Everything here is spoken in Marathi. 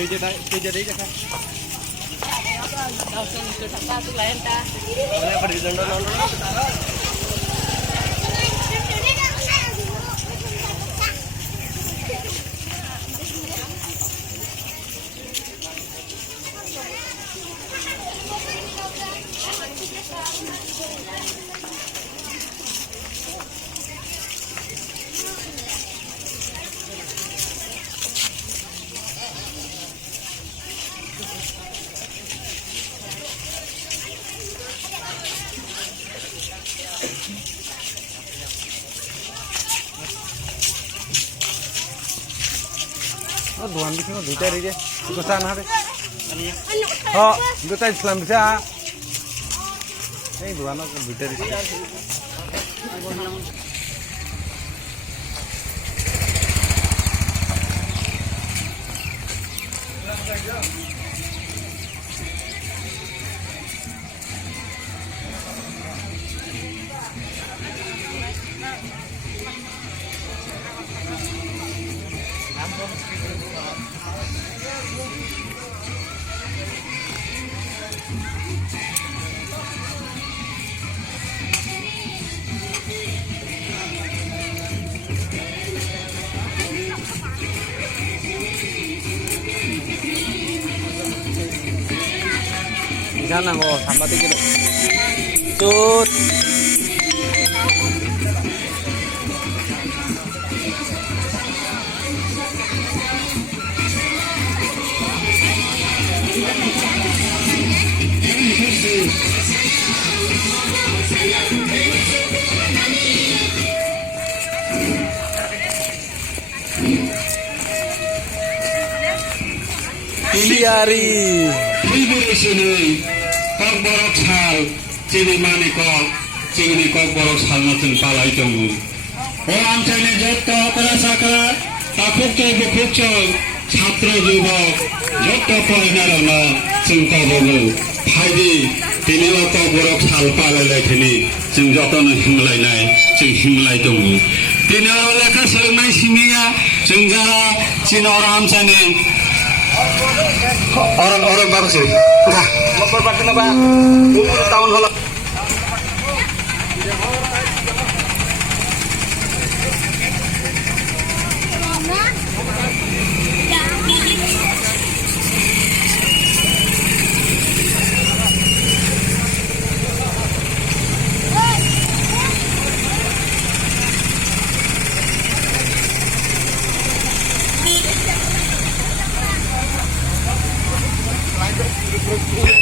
Tujuh deh kan. Langsung itu satu lain ta. Boleh pergi dondon. Duan di sini duta aja, itu sana apa? Oh, duta Islam bisa. Ini duan aku duta di sini. Sana ko sampai kilo. Tut. Hari. KOKBOROK sal ciri manikok ciri KOKBOROK sal notun palai tunggu orang cene jotta perasakra takukto bukukto ছাত্র যুবক যত পয়নারনা চিন্তাবগু ফাইদি তিনিও KOKBOROK sal palai khini जों जतन हिमलायनाय जों हिमलाय दङ तिनिও लेखा सोलोंनाय सिमिया जों जारा चिनराम जाने orang bagus sih. Enggak. Lapor Pak kenapa? 20 tahun lalu. Terus